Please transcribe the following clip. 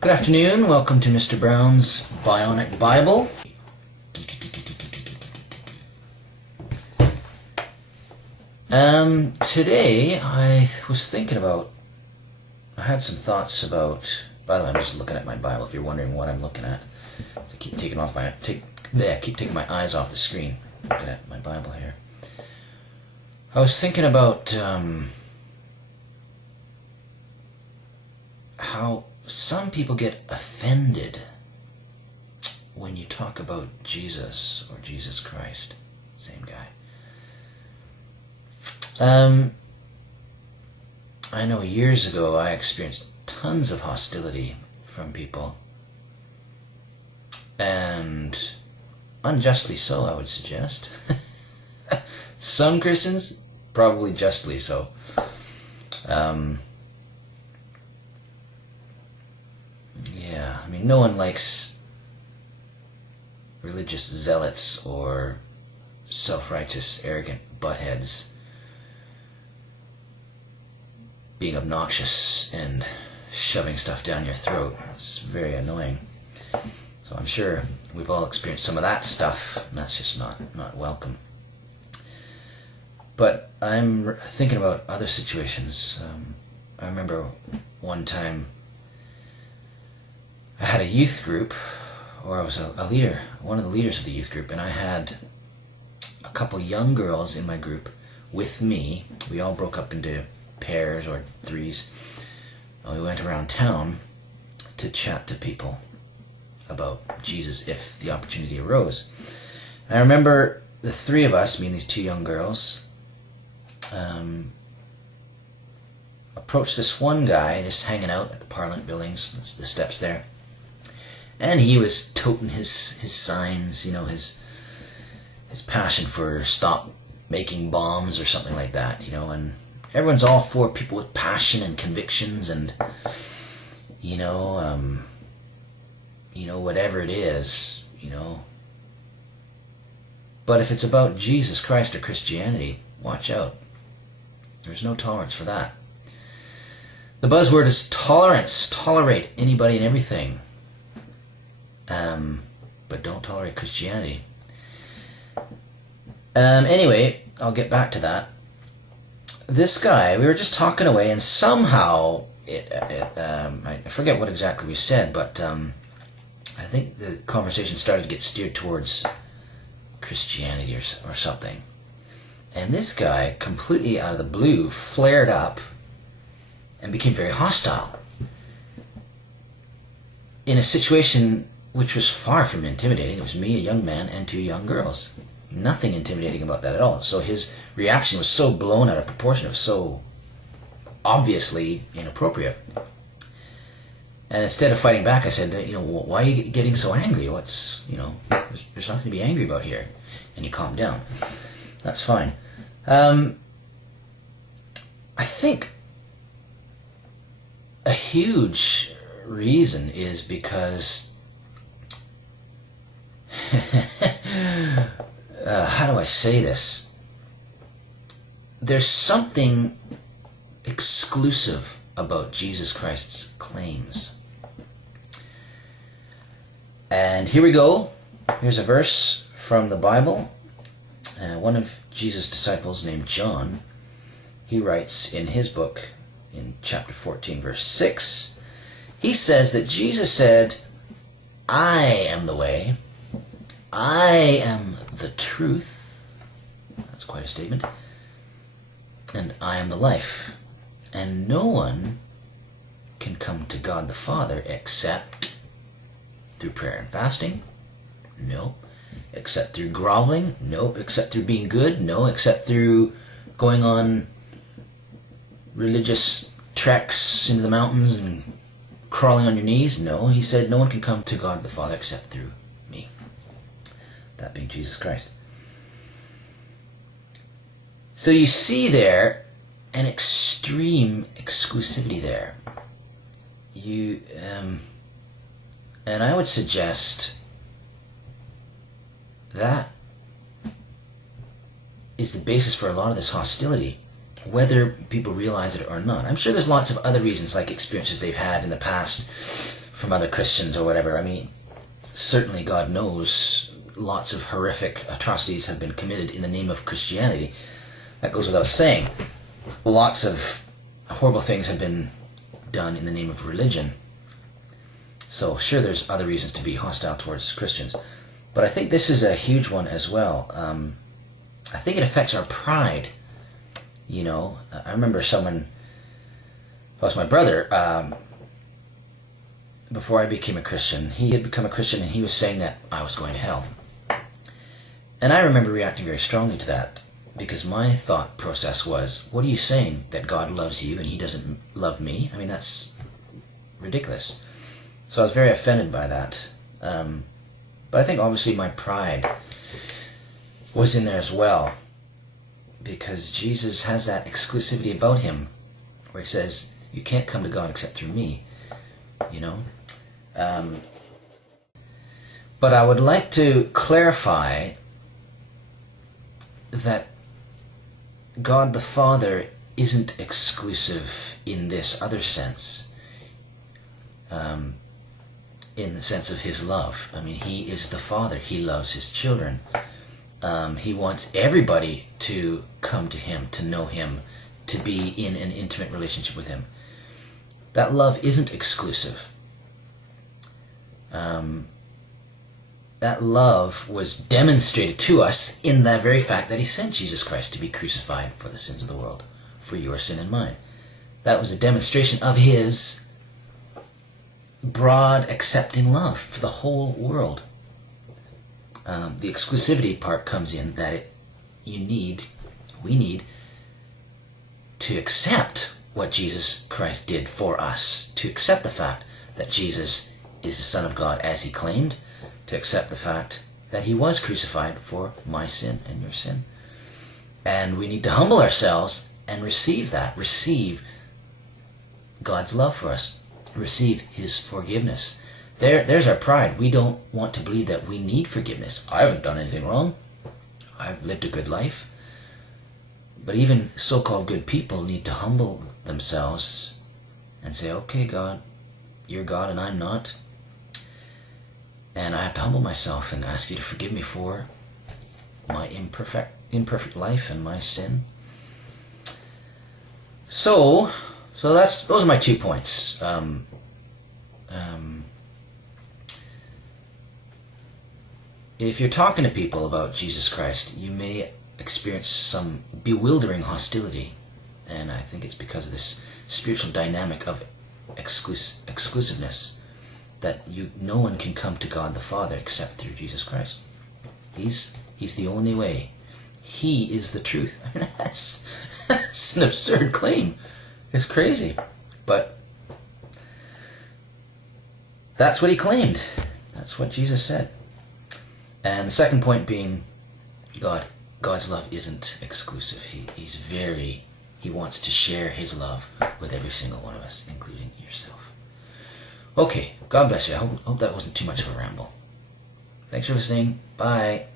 Good afternoon, welcome to Mr. Brown's Bionic Bible. Today I was thinking about, I had some thoughts about, by the way, I'm just looking at my Bible if you're wondering what I'm looking at. I keep taking my eyes off the screen, looking at my Bible here. I was thinking about how some people get offended when you talk about Jesus or Jesus Christ. Same guy. I know years ago I experienced tons of hostility from people, and unjustly so, I would suggest. Some Christians, probably justly so. Yeah, I mean, no one likes religious zealots or self-righteous, arrogant buttheads being obnoxious and shoving stuff down your throat. It's very annoying. So I'm sure we've all experienced some of that stuff, and that's just not welcome. But I'm thinking about other situations. I remember one time I had a youth group, or I was a leader, one of the leaders of the youth group, and I had a couple young girls in my group with me. We all broke up into pairs or threes. And we went around town to chat to people about Jesus if the opportunity arose. And I remember the three of us, me and these two young girls, approached this one guy just hanging out at the Parliament buildings, that's the steps there. And he was toting his signs, you know, his passion for stop making bombs or something like that, you know, and everyone's all for people with passion and convictions and, you know, whatever it is, you know. But if it's about Jesus Christ or Christianity, watch out. There's no tolerance for that. The buzzword is tolerance. Tolerate anybody and everything. But don't tolerate Christianity. Anyway, I'll get back to that. This guy, we were just talking away, and somehow I forget what exactly we said, but I think the conversation started to get steered towards Christianity or something. And this guy, completely out of the blue, flared up and became very hostile in a situation which was far from intimidating. It was me, a young man, and two young girls. Nothing intimidating about that at all. So his reaction was so blown out of proportion, it was so obviously inappropriate. And instead of fighting back, I said, you know, why are you getting so angry? What's, you know, there's nothing to be angry about here. And he calmed down. That's fine. I think a huge reason is because how do I say this? There's something exclusive about Jesus Christ's claims. And here we go. Here's a verse from the Bible. One of Jesus' disciples named John, he writes in his book, in chapter 14, verse 6, he says that Jesus said, I am the way, I am the truth, that's quite a statement, and I am the life, and no one can come to God the Father except through prayer and fasting, no, except through groveling, no, except through being good, no, except through going on religious treks into the mountains and crawling on your knees, no, he said no one can come to God the Father except through me, that being Jesus Christ. So you see there an extreme exclusivity there. And I would suggest that is the basis for a lot of this hostility. whether people realize it or not. I'm sure there's lots of other reasons, like experiences they've had in the past from other Christians or whatever. I mean, certainly God knows lots of horrific atrocities have been committed in the name of Christianity. That goes without saying. Lots of horrible things have been done in the name of religion. So sure, there's other reasons to be hostile towards Christians. But I think this is a huge one as well. I think it affects our pride. You know, I remember someone, well, it was my brother, before I became a Christian. He had become a Christian and he was saying that I was going to hell. And I remember reacting very strongly to that, because my thought process was, what are you saying? That God loves you and he doesn't love me? I mean, that's ridiculous. So I was very offended by that. But I think obviously my pride was in there as well, because Jesus has that exclusivity about him, where he says, you can't come to God except through me, you know. But I would like to clarify that God the Father isn't exclusive in this other sense, in the sense of his love. I mean, he is the Father. He loves his children. He wants everybody to come to him, to know him, to be in an intimate relationship with him. That love isn't exclusive. That love was demonstrated to us in that very fact that he sent Jesus Christ to be crucified for the sins of the world, for your sin and mine. That was a demonstration of his broad, accepting love for the whole world. The exclusivity part comes in that we need to accept what Jesus Christ did for us, to accept the fact that Jesus is the Son of God as he claimed, to accept the fact that he was crucified for my sin and your sin. And we need to humble ourselves and receive that, receive God's love for us, receive his forgiveness. There's our pride. We don't want to believe that we need forgiveness. I haven't done anything wrong. I've lived a good life. But even so-called good people need to humble themselves and say, okay, God, you're God and I'm not. And I have to humble myself and ask you to forgive me for my imperfect life and my sin. So those are my 2 points. If you're talking to people about Jesus Christ, you may experience some bewildering hostility, and I think it's because of this spiritual dynamic of exclusiveness, that no one can come to God the Father except through Jesus Christ. He's the only way. He is the truth. I mean, that's an absurd claim. It's crazy, but that's what he claimed. That's what Jesus said. And the second point being, God's love isn't exclusive. He wants to share his love with every single one of us, including yourself. Okay, God bless you. I hope that wasn't too much of a ramble. Thanks for listening. Bye.